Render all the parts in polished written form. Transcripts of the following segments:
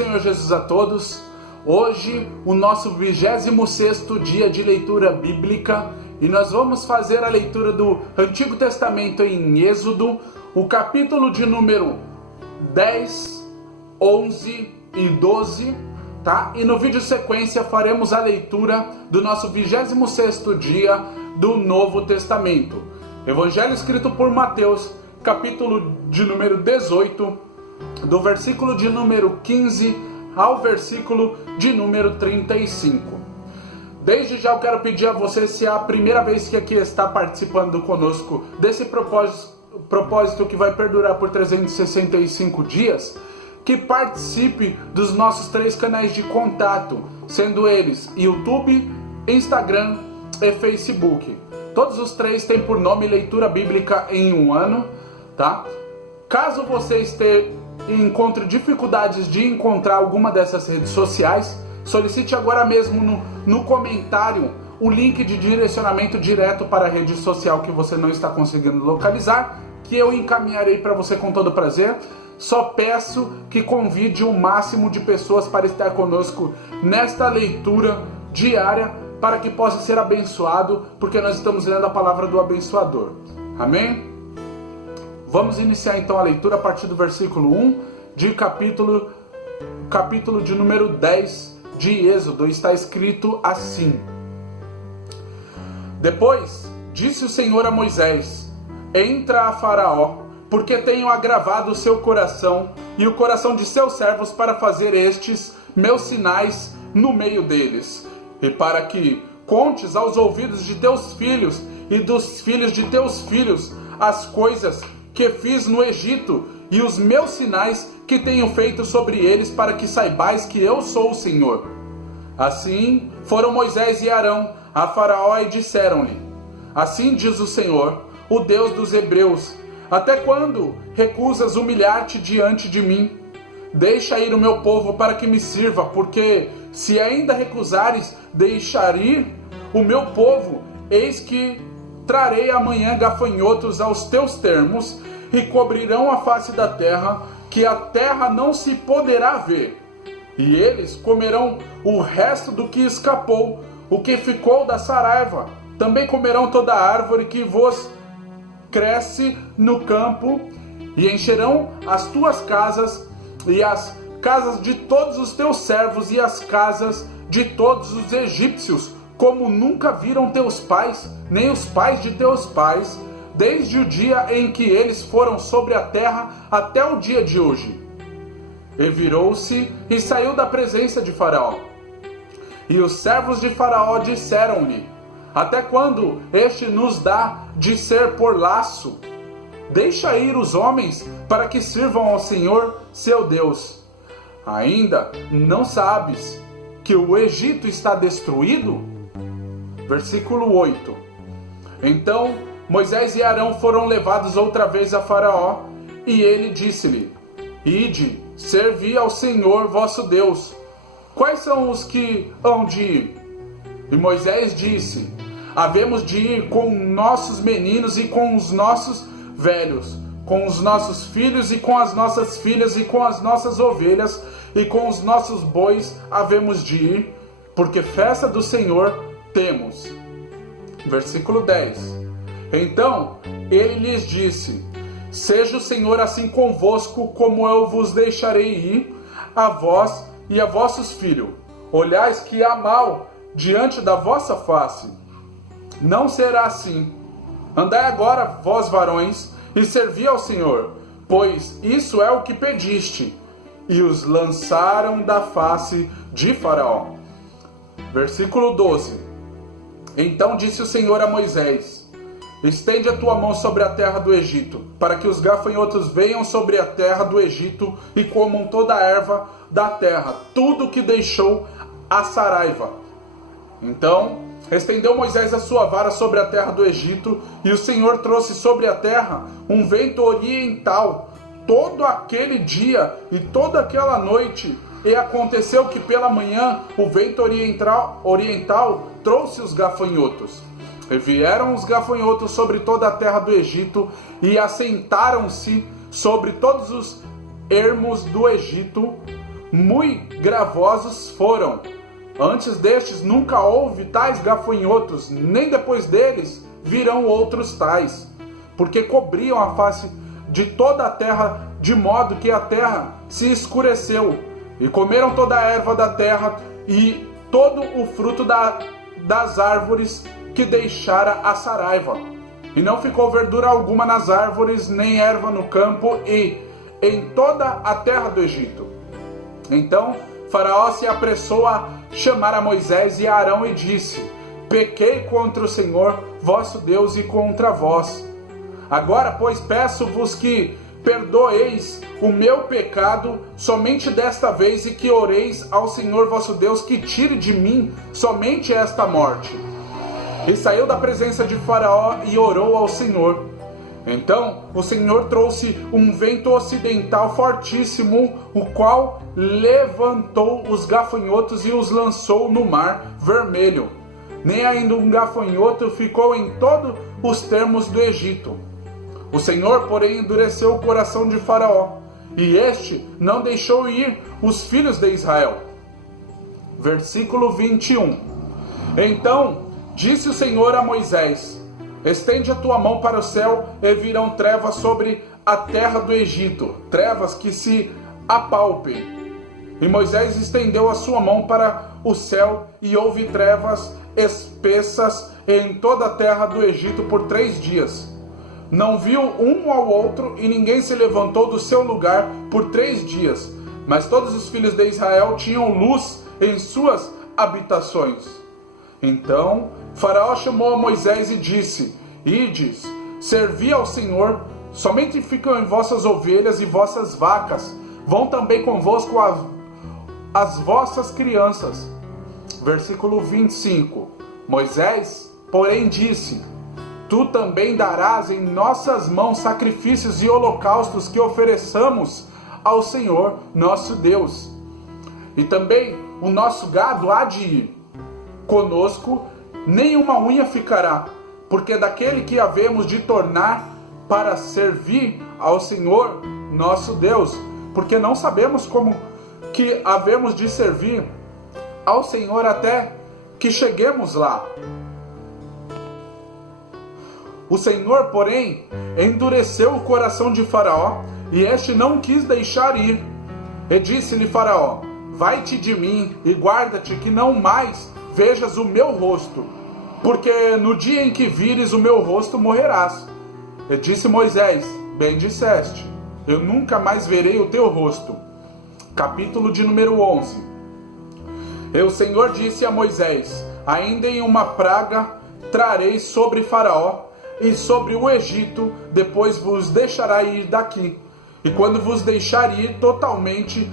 Senhor Jesus a todos. Hoje, o nosso 26º dia de leitura bíblica, e nós vamos fazer a leitura do Antigo Testamento em Êxodo, o capítulo de número 10, 11 e 12, tá? E no vídeo sequência faremos a leitura do nosso 26º dia do Novo Testamento. Evangelho escrito por Mateus, capítulo de número 18, do versículo de número 15 ao versículo de número 35. Desde já eu quero pedir a você, se é a primeira vez que aqui está participando conosco desse propósito que vai perdurar por 365 dias, que participe dos nossos 3 canais de contato, sendo eles YouTube, Instagram e Facebook. Todos os 3 têm por nome Leitura Bíblica em um Ano, tá? Caso você encontre dificuldades de encontrar alguma dessas redes sociais, solicite agora mesmo no comentário o link de direcionamento direto para a rede social que você não está conseguindo localizar, que eu encaminharei para você com todo prazer. Só peço que convide o máximo de pessoas para estar conosco nesta leitura diária, para que possa ser abençoado, porque nós estamos lendo a palavra do abençoador. Amém? Vamos iniciar então a leitura a partir do versículo 1 de capítulo de número 10 de Êxodo. Está escrito assim: Depois disse o Senhor a Moisés: Entra a Faraó, porque tenho agravado o seu coração e o coração de seus servos para fazer estes meus sinais no meio deles, e para que contes aos ouvidos de teus filhos e dos filhos de teus filhos as coisas que fiz no Egito e os meus sinais que tenho feito sobre eles, para que saibais que eu sou o Senhor. Assim foram Moisés e Arão a Faraó e disseram-lhe: Assim diz o Senhor, o Deus dos Hebreus: Até quando recusas humilhar-te diante de mim? Deixa ir o meu povo para que me sirva, porque se ainda recusares deixar ir o meu povo, eis que trarei amanhã gafanhotos aos teus termos e cobrirão a face da terra, que a terra não se poderá ver. E eles comerão o resto do que escapou, o que ficou da saraiva. Também comerão toda a árvore que vos cresce no campo, e encherão as tuas casas, e as casas de todos os teus servos, e as casas de todos os egípcios, como nunca viram teus pais, nem os pais de teus pais, desde o dia em que eles foram sobre a terra até o dia de hoje. E virou-se e saiu da presença de Faraó. E os servos de Faraó disseram-lhe: Até quando este nos dá de ser por laço? Deixa ir os homens para que sirvam ao Senhor, seu Deus. Ainda não sabes que o Egito está destruído? Versículo 8. Então Moisés e Arão foram levados outra vez a Faraó, e ele disse-lhe: Ide, servi ao Senhor vosso Deus. Quais são os que hão de ir? E Moisés disse: Havemos de ir com nossos meninos e com os nossos velhos, com os nossos filhos e com as nossas filhas e com as nossas ovelhas e com os nossos bois havemos de ir, porque festa do Senhor temos. Versículo 10. Então ele lhes disse: Seja o Senhor assim convosco, como eu vos deixarei ir, a vós e a vossos filhos. Olhais que há mal diante da vossa face. Não será assim. Andai agora, vós varões, e servi ao Senhor, pois isso é o que pediste. E os lançaram da face de Faraó. Versículo 12. Então disse o Senhor a Moisés: Estende a tua mão sobre a terra do Egito, para que os gafanhotos venham sobre a terra do Egito e comam toda a erva da terra, tudo que deixou a saraiva. Então estendeu Moisés a sua vara sobre a terra do Egito, e o Senhor trouxe sobre a terra um vento oriental todo aquele dia e toda aquela noite. E aconteceu que pela manhã o vento oriental trouxe os gafanhotos. E vieram os gafanhotos sobre toda a terra do Egito, e assentaram-se sobre todos os ermos do Egito, muito gravosos foram. Antes destes nunca houve tais gafanhotos, nem depois deles virão outros tais, porque cobriam a face de toda a terra, de modo que a terra se escureceu, e comeram toda a erva da terra e todo o fruto das árvores que deixara a saraiva. E não ficou verdura alguma nas árvores, nem erva no campo e em toda a terra do Egito. Então Faraó se apressou a chamar a Moisés e a Arão e disse: pequei contra o Senhor vosso Deus e contra vós. Agora, pois, peço-vos que perdoeis o meu pecado somente desta vez e que oreis ao Senhor vosso Deus que tire de mim somente esta morte. E saiu da presença de Faraó e orou ao Senhor. Então o Senhor trouxe um vento ocidental fortíssimo, o qual levantou os gafanhotos e os lançou no mar vermelho. Nem ainda um gafanhoto ficou em todos os termos do Egito. O Senhor, porém, endureceu o coração de Faraó, e este não deixou ir os filhos de Israel. Versículo 21. Então disse o Senhor a Moisés: estende a tua mão para o céu, e virão trevas sobre a terra do Egito, trevas que se apalpem. E Moisés estendeu a sua mão para o céu, e houve trevas espessas em toda a terra do Egito por 3 dias. Não viu um ao outro, e ninguém se levantou do seu lugar por 3 dias. Mas todos os filhos de Israel tinham luz em suas habitações. Então Faraó chamou a Moisés e disse: ides, servi ao Senhor, somente ficam em vossas ovelhas e vossas vacas, vão também convosco as vossas crianças. Versículo 25. Moisés, porém, disse: tu também darás em nossas mãos sacrifícios e holocaustos que ofereçamos ao Senhor nosso Deus. E também o nosso gado há de ir conosco, nenhuma unha ficará, porque daquele que havemos de tornar para servir ao Senhor nosso Deus, porque não sabemos como que havemos de servir ao Senhor até que cheguemos lá. O Senhor, porém, endureceu o coração de Faraó, e este não quis deixar ir. E disse-lhe Faraó: vai-te de mim, e guarda-te que não mais vejas o meu rosto, porque no dia em que vires o meu rosto morrerás. E disse Moisés: bem disseste, eu nunca mais verei o teu rosto. Capítulo de número 11. E o Senhor disse a Moisés: ainda em uma praga trarei sobre Faraó e sobre o Egito, depois vos deixará ir daqui. E quando vos deixar ir totalmente,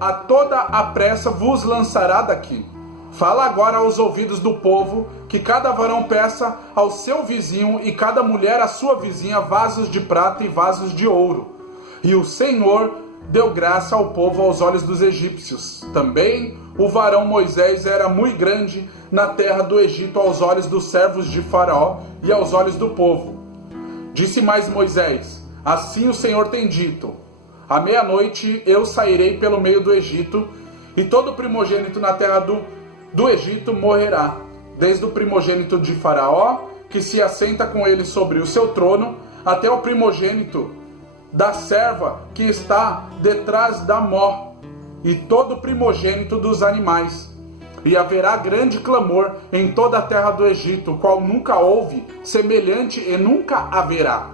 a toda a pressa vos lançará daqui. Fala agora aos ouvidos do povo, que cada varão peça ao seu vizinho e cada mulher à sua vizinha vasos de prata e vasos de ouro. E o Senhor deu graça ao povo aos olhos dos egípcios. Também o varão Moisés era muito grande na terra do Egito aos olhos dos servos de Faraó e aos olhos do povo. Disse mais Moisés: assim o Senhor tem dito: à meia-noite eu sairei pelo meio do Egito, e todo primogênito na terra do Egito morrerá, desde o primogênito de Faraó, que se assenta com ele sobre o seu trono, até o primogênito da serva que está detrás da mó, e todo primogênito dos animais. E haverá grande clamor em toda a terra do Egito, qual nunca houve, semelhante e nunca haverá.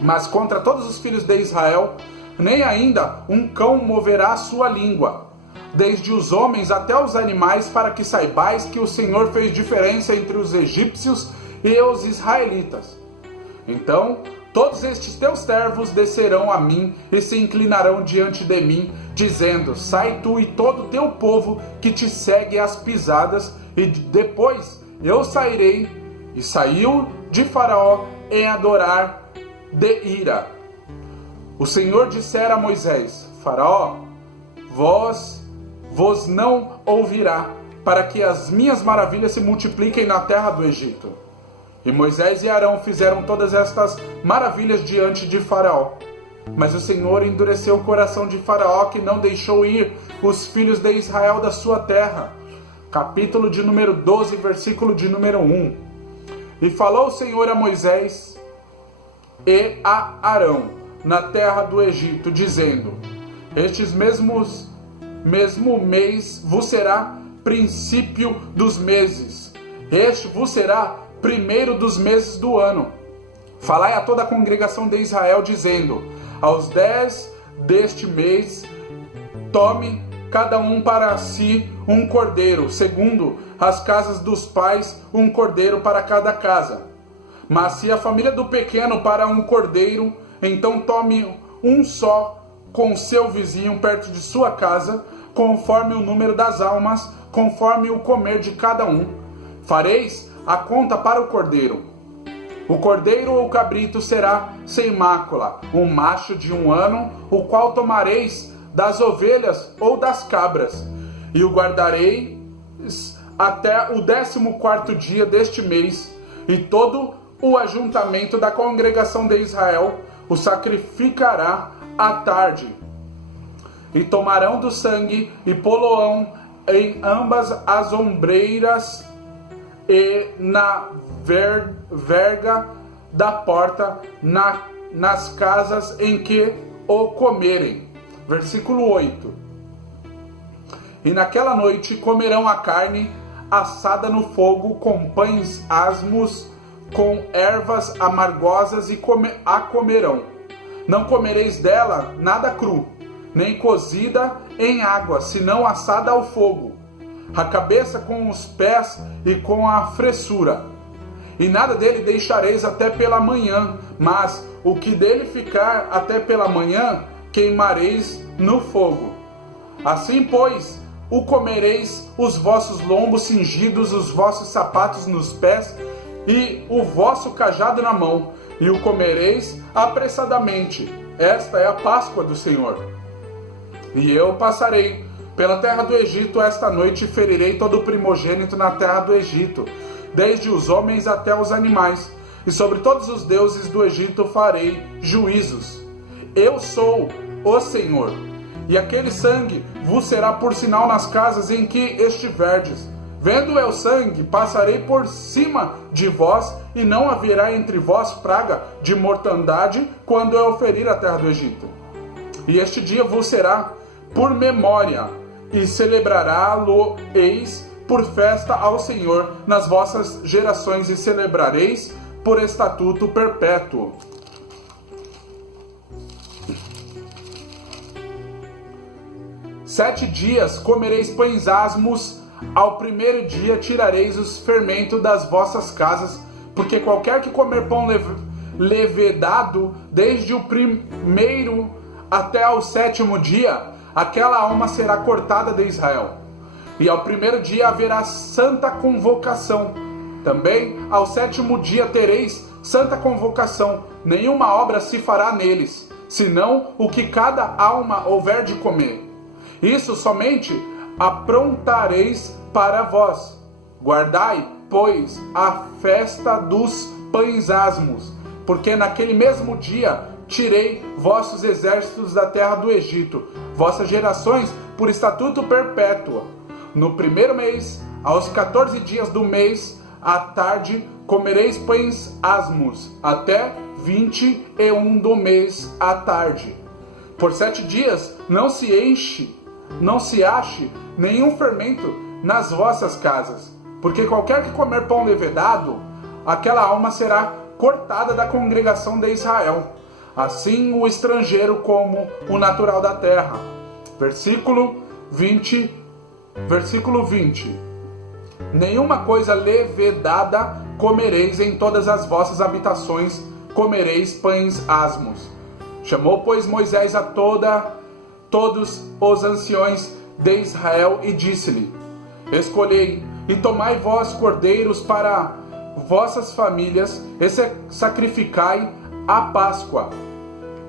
Mas contra todos os filhos de Israel, nem ainda um cão moverá a sua língua, desde os homens até os animais, para que saibais que o Senhor fez diferença entre os egípcios e os israelitas. Então todos estes teus servos descerão a mim e se inclinarão diante de mim, dizendo: sai tu e todo o teu povo que te segue às pisadas, e depois eu sairei. E saiu de Faraó em adorar de ira. O Senhor dissera a Moisés: Faraó, vos não ouvirá, para que as minhas maravilhas se multipliquem na terra do Egito. E Moisés e Arão fizeram todas estas maravilhas diante de Faraó. Mas o Senhor endureceu o coração de Faraó, que não deixou ir os filhos de Israel da sua terra. Capítulo de número 12, versículo de número 1. E falou o Senhor a Moisés e a Arão na terra do Egito, dizendo: Estes mesmo mês vos será princípio dos meses, este vos será primeiro dos meses do ano. Falai a toda a congregação de Israel, dizendo: Aos 10 deste mês, tome cada um para si um cordeiro, segundo as casas dos pais, um cordeiro para cada casa. Mas se a família do pequeno para um cordeiro, então tome um só com seu vizinho perto de sua casa, conforme o número das almas, conforme o comer de cada um. Fareis a conta para o cordeiro. O cordeiro ou cabrito será sem mácula, um macho de 1 ano, o qual tomareis das ovelhas ou das cabras, e o guardareis até o 14º dia deste mês, e todo o ajuntamento da congregação de Israel o sacrificará à tarde. E tomarão do sangue e poloão em ambas as ombreiras e na verga da porta, nas casas em que o comerem. Versículo 8. E naquela noite comerão a carne assada no fogo, com pães asmos, com ervas amargosas, e a comerão. Não comereis dela nada cru, nem cozida em água, senão assada ao fogo, a cabeça com os pés e com a fressura. E nada dele deixareis até pela manhã, mas o que dele ficar até pela manhã, queimareis no fogo. Assim, pois, o comereis, os vossos lombos cingidos, os vossos sapatos nos pés e o vosso cajado na mão, e o comereis apressadamente. Esta é a Páscoa do Senhor. E eu passarei pela terra do Egito esta noite, e ferirei todo o primogênito na terra do Egito, desde os homens até os animais, e sobre todos os deuses do Egito farei juízos. Eu sou o Senhor. E aquele sangue vos será por sinal nas casas em que estiverdes. Vendo eu sangue, passarei por cima de vós, e não haverá entre vós praga de mortandade, quando eu ferir a terra do Egito. E este dia vos será por memória, e celebrará-lo-eis por festa ao Senhor nas vossas gerações, e celebrareis por estatuto perpétuo. Sete dias comereis pães asmos, ao primeiro dia tirareis os fermentos das vossas casas, porque qualquer que comer pão levedado, desde o primeiro até ao 7º dia, aquela alma será cortada de Israel. E ao primeiro dia haverá santa convocação. Também ao 7º dia tereis santa convocação. Nenhuma obra se fará neles, senão o que cada alma houver de comer. Isso somente aprontareis para vós. Guardai, pois, a festa dos pães asmos, porque naquele mesmo dia tirei vossos exércitos da terra do Egito, vossas gerações por estatuto perpétuo. No primeiro mês, aos 14 dias do mês, à tarde, comereis pães asmos, até 21 do mês à tarde. Por 7 dias não se ache nenhum fermento nas vossas casas, porque qualquer que comer pão levedado, aquela alma será cortada da congregação de Israel, assim o estrangeiro como o natural da terra. Versículo 20. Nenhuma coisa levedada comereis em todas as vossas habitações, comereis pães asmos. Chamou, pois, Moisés a todos os anciões de Israel e disse-lhe: Escolhei e tomai vós cordeiros para vossas famílias e sacrificai a Páscoa.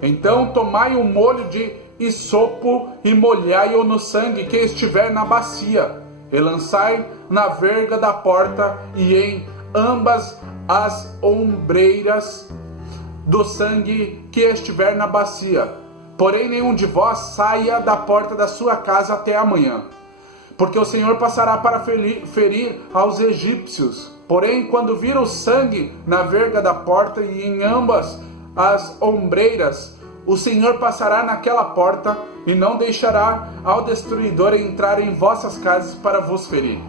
Então tomai um molho de hisopo e molhai-o no sangue que estiver na bacia, e lançai na verga da porta e em ambas as ombreiras do sangue que estiver na bacia. Porém, nenhum de vós saia da porta da sua casa até amanhã. Porque o Senhor passará para ferir aos egípcios. Porém, quando vir o sangue na verga da porta e em ambas as ombreiras, o Senhor passará naquela porta e não deixará ao destruidor entrar em vossas casas para vos ferir.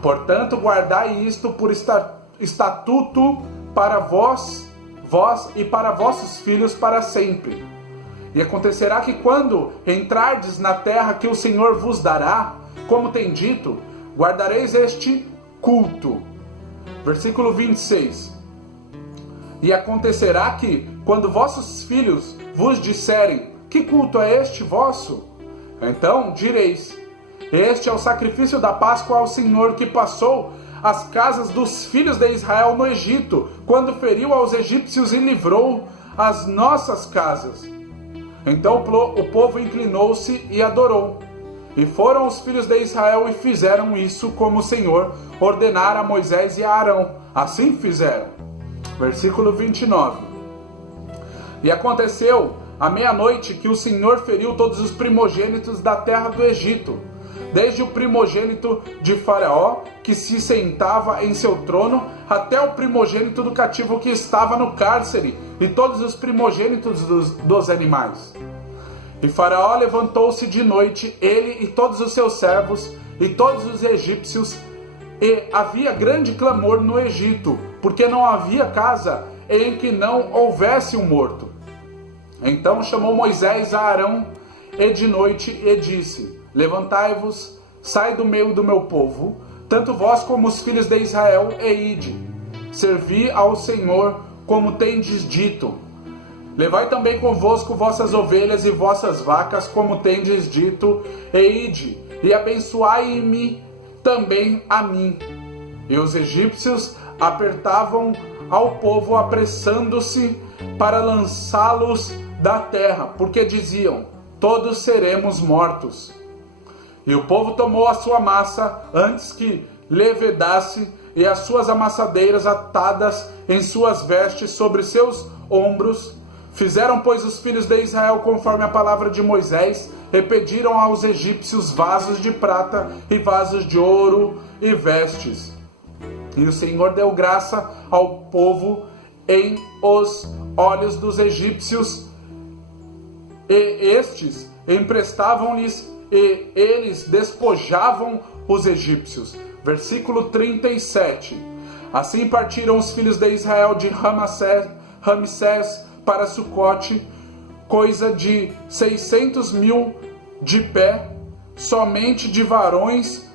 Portanto, guardai isto por estatuto para vós e para vossos filhos para sempre. E acontecerá que quando entrardes na terra que o Senhor vos dará, como tem dito, guardareis este culto. Versículo 26. E acontecerá que, quando vossos filhos vos disserem, que culto é este vosso? Então direis, este é o sacrifício da Páscoa ao Senhor que passou as casas dos filhos de Israel no Egito, quando feriu aos egípcios e livrou as nossas casas. Então o povo inclinou-se e adorou. E foram os filhos de Israel e fizeram isso como o Senhor ordenara a Moisés e a Arão. Assim fizeram. Versículo 29. E aconteceu à meia-noite que o Senhor feriu todos os primogênitos da terra do Egito, desde o primogênito de Faraó, que se sentava em seu trono, até o primogênito do cativo que estava no cárcere, e todos os primogênitos dos animais. E Faraó levantou-se de noite, ele e todos os seus servos, e todos os egípcios, e havia grande clamor no Egito, porque não havia casa em que não houvesse um morto. Então chamou Moisés a Arão e de noite e disse: Levantai-vos, sai do meio do meu povo, tanto vós como os filhos de Israel, e ide. Servi ao Senhor como tendes dito. Levai também convosco vossas ovelhas e vossas vacas, como tendes dito, e ide, e abençoai-me também a mim. E os egípcios apertavam ao povo, apressando-se para lançá-los da terra, porque diziam: todos seremos mortos. E o povo tomou a sua massa antes que levedasse, e as suas amassadeiras atadas em suas vestes sobre seus ombros. Fizeram, pois, os filhos de Israel conforme a palavra de Moisés, e pediram aos egípcios vasos de prata e vasos de ouro e vestes. E o Senhor deu graça ao povo em os olhos dos egípcios, e estes emprestavam-lhes, e eles despojavam os egípcios. Versículo 37. Assim partiram os filhos de Israel de Ramsés para Sucote, coisa de 600.000 de pé, somente de varões,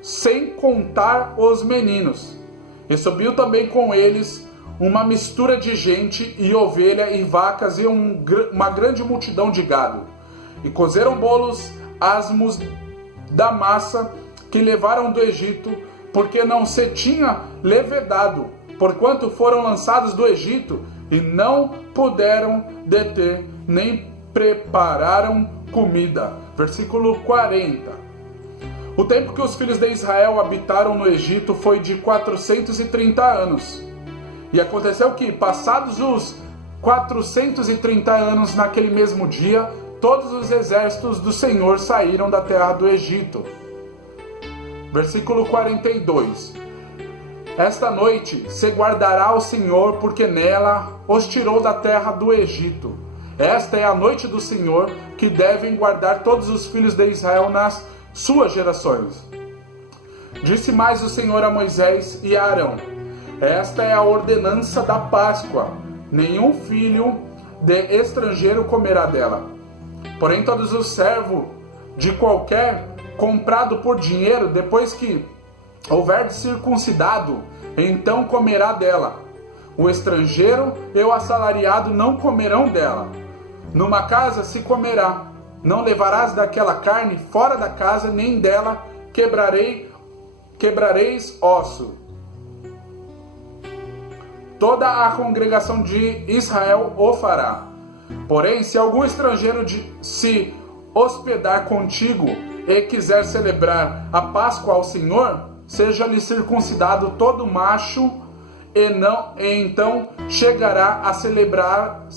sem contar os meninos. E subiu também com eles uma mistura de gente, e ovelha, e vacas, e uma grande multidão de gado. E cozeram bolos asmos da massa que levaram do Egito, porque não se tinha levedado, porquanto foram lançados do Egito, e não puderam deter, nem prepararam comida. Versículo 40. O tempo que os filhos de Israel habitaram no Egito foi de 430 anos. E aconteceu que, passados os 430 anos, naquele mesmo dia, todos os exércitos do Senhor saíram da terra do Egito. Versículo 42. Esta noite se guardará o Senhor, porque nela os tirou da terra do Egito. Esta é a noite do Senhor, que devem guardar todos os filhos de Israel nas suas gerações. Disse mais o Senhor a Moisés e a Arão: esta é a ordenança da Páscoa. Nenhum filho de estrangeiro comerá dela. Porém, todos os servos de qualquer comprado por dinheiro, depois que houver circuncidado, então comerá dela. O estrangeiro e o assalariado não comerão dela. Numa casa se comerá. Não levarás daquela carne fora da casa, nem dela quebrareis osso. Toda a congregação de Israel o fará. Porém, se algum estrangeiro se hospedar contigo e quiser celebrar a Páscoa ao Senhor, seja-lhe circuncidado todo macho e então chegará a celebrá-la,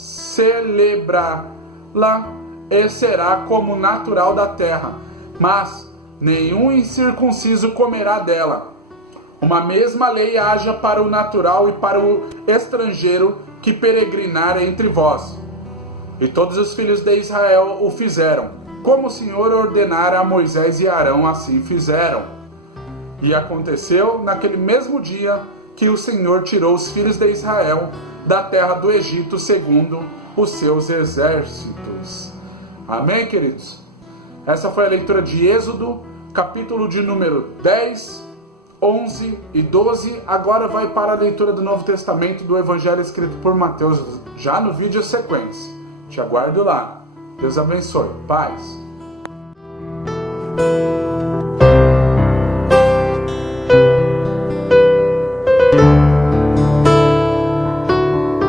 e será como natural da terra, mas nenhum incircunciso comerá dela. Uma mesma lei haja para o natural e para o estrangeiro que peregrinar entre vós. E todos os filhos de Israel o fizeram, como o Senhor ordenara a Moisés e Arão, assim fizeram. E aconteceu naquele mesmo dia que o Senhor tirou os filhos de Israel da terra do Egito segundo os seus exércitos. Amém, queridos? Essa foi a leitura de Êxodo, capítulo de número 10, 11 e 12. Agora vai para a leitura do Novo Testamento do Evangelho escrito por Mateus, já no vídeo sequência. Te aguardo lá. Deus abençoe. Paz.